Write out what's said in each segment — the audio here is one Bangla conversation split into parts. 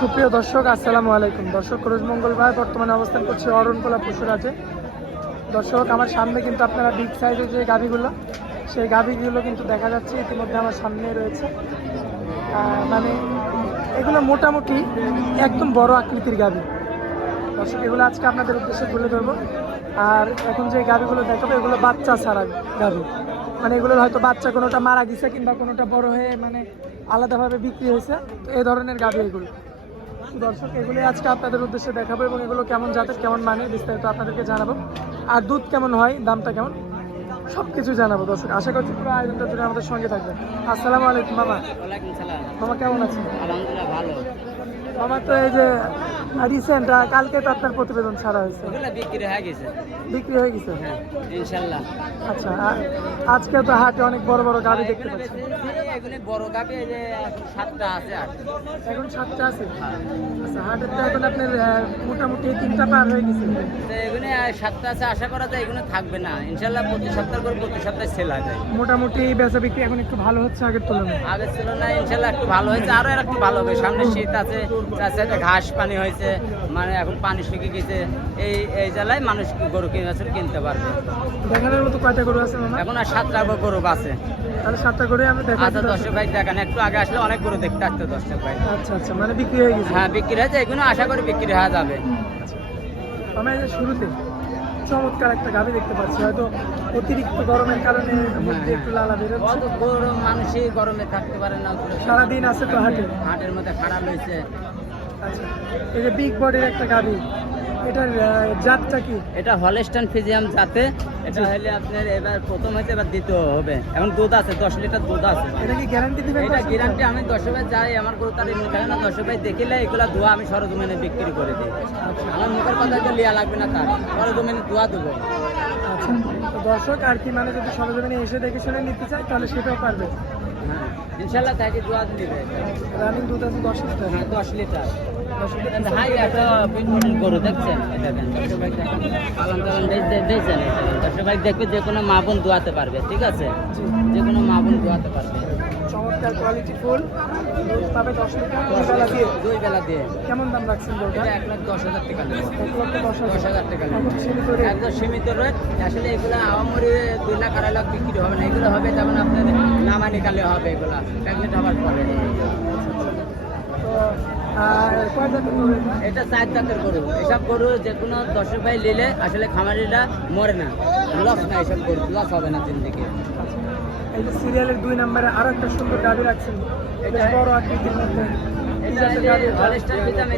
সুপ্রিয় দর্শক, আসসালামু আলাইকুম। দর্শক, রোজ মঙ্গলবার বর্তমানে অবস্থান করছি অরণকোলা পশুরাজে। দর্শক, আমার সামনে কিন্তু আপনারা বিগ সাইজের যে গাভীগুলো, সেই গাভীগুলো কিন্তু দেখা যাচ্ছে ইতিমধ্যে আমার সামনে রয়েছে। মানে এগুলো মোটামুটি একদম বড় আকৃতির গাভী। দর্শক, এগুলো আজকে আপনাদের উদ্দেশ্যে তুলে ধরবো। আর এখন যে গাভীগুলো দেখাবো এগুলো বাচ্চা ছাড়া গাভী, মানে এগুলোর হয়তো বাচ্চা কোনোটা মারা গেছে কিংবা কোনোটা বড় হয়ে মানে আলাদাভাবে বিক্রি হয়েছে, তো এই ধরনের গাভী এগুলো। দর্শক, এগুলি আজকে আপনাদের উদ্দেশ্যে দেখাবো এবং এগুলো কেমন জাতের, কেমন মানের বিস্তারিত আপনাদেরকে জানাবো। আর দুধ কেমন হয়, দামটা কেমন, সব কিছু জানাবো। দর্শক, আশা করছি পুরো আয়োজনটা জুড়ে আমাদের সঙ্গে থাকবেন। আসসালামু আলাইকুম মামা। ওয়ালাইকুম সালাম। মামা কেমন আছেন? আলহামদুলিল্লাহ ভালো। মামা, তো এই যে রিসেন্ট কালকে তো আপনার প্রতিবেদন ছাড়া হয়েছে, এগুলো বিক্রি হয়ে গেছে। বিক্রি হয়ে গেছে? হ্যাঁ, ইনশাল্লাহ। আচ্ছা, আজকে তো হাটে অনেক বড় বড় গাড়ি দেখতে পাচ্ছি। এগুলি বড় গাবি, এই যে এখন 7টা আছে। আর এখন 7টা আছে? আচ্ছা, হাটের তো এখন আপনার মোটামুটি 3টা পার হয়ে গেছে। তো এগুলি 7টা আছে, আশা করা যায় এগুলো থাকবে না ইনশাল্লাহ। প্রতি সপ্তাহ করে প্রতি সপ্তাহে সেল হয়ে যায়। মোটামুটি বেচা বিক্রি এখন একটু ভালো হচ্ছে আগের তুলনায়? আগের ছিল না, ইনশাল্লাহ একটু ভালো হয়েছে, আরো একটু ভালো হবে। সামনে শীত আছে, তার সাথে ঘাস পানি হয়েছে, মানে এখন পানি শুকিয়ে গেছে। এই জেলায় মানুষ গরু কিনতে পারবে। দেখানোর মতো কয়টা গরু আছে মামা? এখন আর 7টা গরু আছে। তাহলে 7টা গরু আমি দেখাচ্ছি। আচ্ছা, দর্শক ভাই দেখান, একটু আগে আসলে অনেক গরু দেখতে আসতো দর্শক ভাই। আচ্ছা আচ্ছা, মানে বিক্রি হয়ে গেছে? হ্যাঁ, বিক্রি হয়েছে, এগুলো আশা করি বিক্রি হয়ে যাবে। আমি এই যে শুরুতে চমৎকার একটা গাভী দেখতে পাচ্ছি, হয়তো অতিরিক্ত গরমের কারণে মধ্যে একটু লালা বেরোচ্ছে। কত গরম, মানুষই গরমে থাকতে পারে না। সারাদিন আছে তো হাটে? হাটের মধ্যে খারাপ হয়েছে। আচ্ছা, এই যে বিগ বডির একটা গাভী, এটার জাতটা কি? এটা হলস্টাইন ফ্রিজিয়ান জাতে। এটা হলে আপনার এবার প্রথম হয়েছে, এবার দ্বিতীয় হবে। এখন দুধ আছে, 10 লিটার দুধ আছে। এটা কি গ্যারান্টি দিবেন? এটা গ্যারান্টি। আমি 10 ভাই যাই, আমার গরু তার এমনি থাকে না। 10 ভাই দেখিলে এগুলা ধোয়া আমি সরজমিনে বিক্রি করে দিই। আমার মুখের কথা তো লিয়া লাগবে না, তার সরজমিনে ধোয়া দেবো। আচ্ছা, তো দর্শক আর কি, মানে যদি সরজমিনে এসে দেখে শুনে নিতে চায় তাহলে সেটাও পারবে? হ্যাঁ, ইনশাল্লাহ তাকে ধোয়া দিবে। রানিং দুধ আছে 10 লিটার? হ্যাঁ, 10 লিটার। হাই একটা গরু দেখছেন, দেখছেন, দর্শক ভাই দেখবে যে কোনো মা বোন দোয়াতে পারবে। ঠিক আছে, যে কোনো মা বোন দোয়াতে পারবে। চমৎকার কোয়ালিটি ফুল দুধ পাবে 10 লিটার 2 বেলা দিয়ে। কেমন দাম রাখছেন গরুটা? 1,10,000 টাকা নেব। 1,10,000 টাকা নেব। এখন সীমিত রেট? একদম সীমিত রেট। আসলে এগুলো আওয়ামরি 2 লাখ 2.5 লাখ বিক্রি হবে না। এগুলো হবে যেমন আপনার নামা নিকালে হবে, এগুলা প্যাকেট হওয়ার পরে। তো কয় জাতের গরু এটা? এটা 4 দাঁতের গরু। এসব গরু যে কোনো দর্শক ভাই নিলে আসলে খামারিরা মরে না, লস না। এসব গরু লস হবে না জিন্দিগি। এই যে সিরিয়ালের 2 নম্বরে আরো একটা সুন্দর গাড়ি রাখছেন, এটা বড় আকৃতির মধ্যে।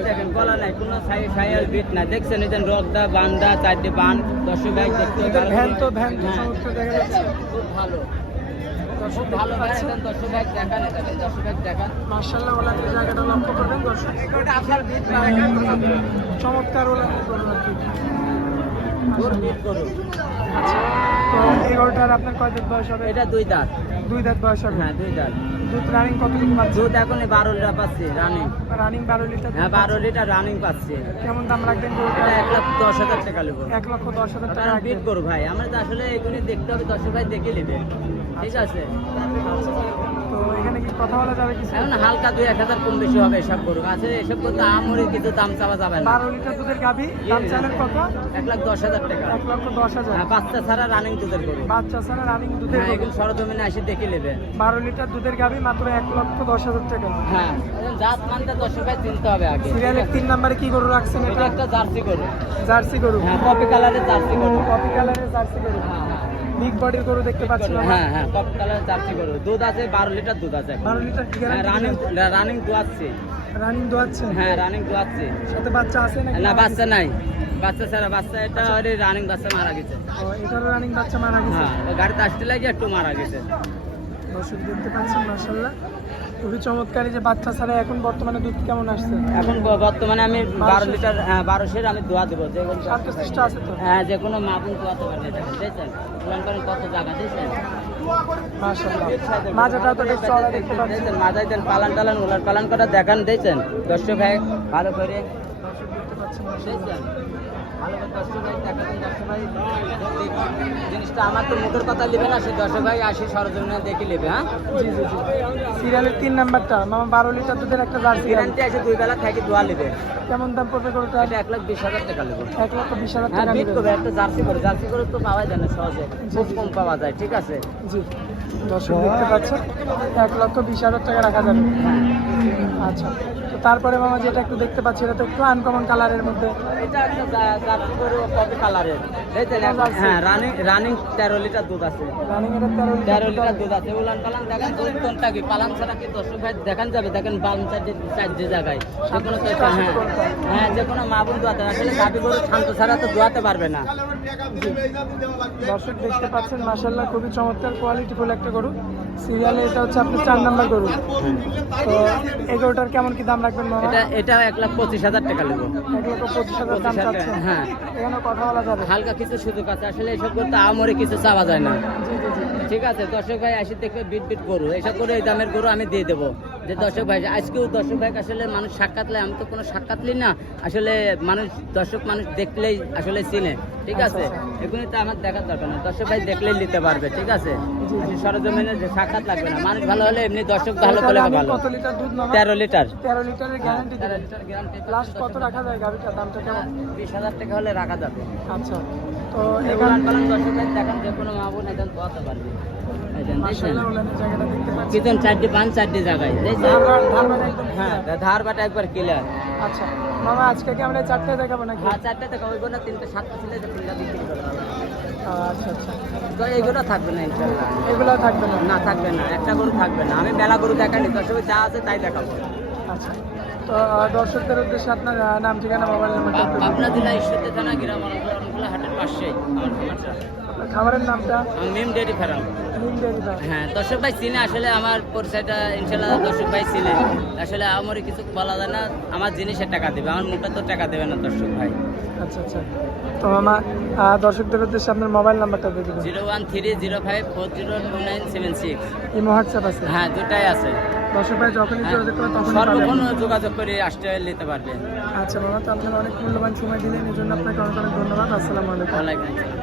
দেখেন, গলা নাই, কোনো সাইয়াল বিট না। দেখছেন, এই যে রগদা বান্দা 4টে বান। দর্শক ভাই দেখতে ভ্যান তো চমৎকার দেখা যাচ্ছে, খুব ভালো, খুব ভালো। দর্শক ভাই দেখান, দর্শক ভাই দেখান। মার্শাল্লাহ ওলাদের জায়গাটা লক্ষ্য করবেন দর্শক। চমৎকার ওলাদের গরু আর কি। আচ্ছা, তো এই গরুটার আপনার কয় দাঁত বয়স হবে? এটা 2 দাঁত। 2 দাঁত বয়স হবে? হ্যাঁ, 2 দাঁত। দুধ রানিং কতটুকু পাচ্ছে? দুধ এখন 12 লিটার পাচ্ছি রানিং। Running 12 litre? হ্যাঁ, 12 লিটার রানিং পাচ্ছি। কেমন দাম রাখবেন গরুটা? 1,10,000 টাকা নেবো। 1,10,000 টাকা বিট করো ভাই, আমরা তো আসলে এগুলি দেখতে হবে, দর্শক ভাই দেখে নেবে। ঠিক আছে, তো এখানে কি কথা বলা যাবে কিছু? এখন হালকা 2-1,000 কম বেশি হবে। এসব গরু আছে, এসব করতে আমরি কিছু দাম চাওয়া যাবে না। 12 লিটার দুধের গাভী, দাম চাইলেন কত? 1,10,000 টাকা। 1,10,000? হ্যাঁ, বাচ্চা ছাড়া রানিং দুধের গরু। বাচ্চা ছাড়া রানিং দুধের গরু? এগুলো সরজমিনে এসে দেখে নেবে। 12 লিটার দুধের গাভী মাত্র 1,10,000 টাকা? হ্যাঁ, জাত মানতে দর্শক ভাই চিনতে হবে আগে। সিরিয়ালের 3 নম্বরে কি গরু রাখছেন? এটা একটা জার্সি গরু। জার্সি গরু? হ্যাঁ, কপি কালারের জার্সি গরু। কপি কালারের জার্সি গরু? হ্যাঁ, হ্যাঁ, বিগ বডির গরু দেখতে পাচ্ছি। হ্যাঁ হ্যাঁ, কপি কালারের জার্সি গরু। দুধ আছে 12 লিটার দুধ আছে। 12 লিটার হ্যাঁ, রানিং দোয়াচ্ছে। রানিং দোয়াচ্ছে? হ্যাঁ, রানিং দোয়াচ্ছে। সাথে বাচ্চা আছে নাকি? না, বাচ্চা নাই, বাচ্চা ছাড়া। বাচ্চা এটা রানিং বাচ্চা মারা গেছে। এটারও রানিং বাচ্চা মারা গেছে? হ্যাঁ, গাড়িতে আসতে লাগে একটু মারা গেছে। দর্শক দেখতে পাচ্ছেন, মাশাআল্লাহ খুবই চমৎকার। এই যে বাচ্চা ছাড়া এখন বর্তমানে দুধ কেমন আসছে? এখন বর্তমানে আমি 12 লিটার, 1200 আমি দোয়া দেবো। যে কোনো শান্তশিষ্ট আছে তো? হ্যাঁ, যে কোনো মা বোন দোয়াতে পারবে। দেখছেন পুরান পারেন কত জায়গা দিয়েছেন। মাশাআল্লাহ, মাজাটাও তো বেশ চড়া দেখতে পাচ্ছেন। মাজায় দেন, পালান টালান ওলার পালান করা দেখান। দিয়েছেন দর্শক ভাই ভালো করে। দর্শক দেখতে পাচ্ছেন, দেখছেন ভালো করে দর্শক ভাই দেখাবেন। দর্শক ভাই জিনিসটা আমার তো মুখের কথা নেবে না, সে দর্শক ভাই আসি সরজমিনে দেখে নেবে। হ্যাঁ, জি জি জি। সিরিয়ালের 3 নাম্বারটা মামা 12 লিটার দুধের একটা জার্সি গাভী। গ্যারান্টি আছে 2 বেলা থেকে দোয়া নেবে। কেমন দাম পড়বে গরুটা? এটা 1,20,000 টাকা নেবে। 1,20,000 হ্যাঁ, টাকা বিট নেবে। করবে একটা জার্সি করে তো পাওয়া যায় না সহজে, খুব কম পাওয়া যায়। ঠিক আছে, জি, দর্শক দেখতে পাচ্ছেন 1,20,000 টাকা রাখা যাবে। আচ্ছা, তো তারপরে মামা যেটা একটু দেখতে পাচ্ছি এটা তো একটু আনকমন কালারের মধ্যে। এটা একটা জার্সি গরু কপি কালারের, দেখছেন? হ্যাঁ, রানিং 13 লিটার দুধ আছে। রানিং এর 13 13 লিটার লিটার দুধ আছে। উলান পালান দেখেন, দুধ কোনটা কি পালান ছাড়া কি দর্শক ভাই দেখান যাবে? দেখেন বাম চার জায়গায় যে কোনো হ্যাঁ যে কোনো মা বোন দোয়াতে, আসলে গাভী গরু শান্ত ছাড়া তো দোয়াতে পারবে না। দর্শক দেখতে পাচ্ছেন মাশাআল্লাহ খুবই চমৎকার কোয়ালিটিফুল একটা গরু। সিরিয়ালে এটা হচ্ছে আপনার 4 নাম্বার গরু। তো এই গরুটার কেমন কি দাম রাখবেন মামা? এটা 1,25,000 টাকা নেবো। 1,25,000 দাম চাচ্ছেন। হ্যাঁ, এখানে কথা বলা যাবে। হালকা কিছু সুযোগ আছে, আসলে এসব করতে আমরে কিছু চাওয়া যায় না। জি জি জি। ঠিক আছে, দর্শক ভাই আসি দেখবে বিট গরু, এসব করে এই দামের গরু আমি দিয়ে দেবো। যে দর্শক ভাই আজকেও দর্শক ভাই আসলে মানুষ সাক্ষাৎ লে, আমি তো কোনো সাক্ষাৎ লি না, আসলে মানুষ মানুষ দেখলেই আসলে চিনে। ঠিক আছে, এগুলি তো আমার দেখার দরকার না, দর্শক ভাই দেখলেই নিতে পারবে। ঠিক আছে, সরজমিনে যে সাক্ষাৎ লাগবে না, মানুষ ভালো হলে এমনি দর্শক ভালো করলে ভালো। কত লিটার দুধ মামা? 13 লিটার। 13 লিটারের গ্যারান্টি 13 দিবেন। Litre guarantee. লাস্ট কত রাখা যায় গাড়িটার দামটা কেমন? 20,000 টাকা হলে রাখা যাবে। আচ্ছা, তো এগুলো এখানে দর্শক ভাই দেখেন, যে কোনো মা বোন এখন দোয়াতে পারবে। এই যে দেখছেন, মাশাআল্লাহ ওলানের জায়গাটা দেখতে পাচ্ছি। কিচেন 4টি জায়গায় দেখছেন? ধারবাট একদম হ্যাঁ, clear। ধার বাটা একবার ক্লিয়ার। আচ্ছা মামা, আজকে কি আমরা 4টে দেখাবো নাকি? হ্যাঁ, 4টা টাকা ওই না 3টে 7টা ছিল, যে 3টা বিক্রি করে দিলাম। আচ্ছা আচ্ছা, তো এইগুলো থাকবে না ইনশাআল্লাহ। এগুলো থাকবে না? না, থাকবে না, একটা গরু থাকবে না। আমি মেলা গরু দেখানি, দর্শক যা আছে তাই দেখাবো। আচ্ছা, তো দর্শকদের উদ্দেশ্যে আপনার নাম ঠিকানা মোবাইল নাম্বারটা একটু দিন। পাবনা জেলা ঈশ্বরদী থানা গ্রাম অরণকুলা হাটের পাশেই আমার খামারটা। আপনার খাবারের নামটা? আমি মিম ডেয়ারি ফার্ম। নিম ডেয়ারি ফার্ম। হ্যাঁ, দর্শক ভাই চিনে, আসলে আমার পরিচয়টা ইনশাল্লাহ দর্শক ভাই চিনে। আসলে আমার কিছু বলা যায় না, আমার জিনিসের টাকা দেবে, আমার মুখটা তো টাকা দেবে না দর্শক ভাই। আচ্ছা আচ্ছা, তো মামা দর্শকদের উদ্দেশ্যে আপনার মোবাইল নাম্বারটা দিয়ে দেবেন। 01305402976। এই হোয়াটসঅ্যাপ আছে? হ্যাঁ, দুটাই আছে। দর্শক ভাই যখনই যোগাযোগ করবে তখনই পাবেন। সর্বক্ষণ যোগাযোগ করে আসতে নিতে পারবে। আচ্ছা মামা, তো আপনার অনেক মূল্যবান সময় দিলেন, এই জন্য আপনাকে অনেক অনেক ধন্যবাদ। আসসালামু আলাইকুম। ওয়ালাইকুম আসসালাম।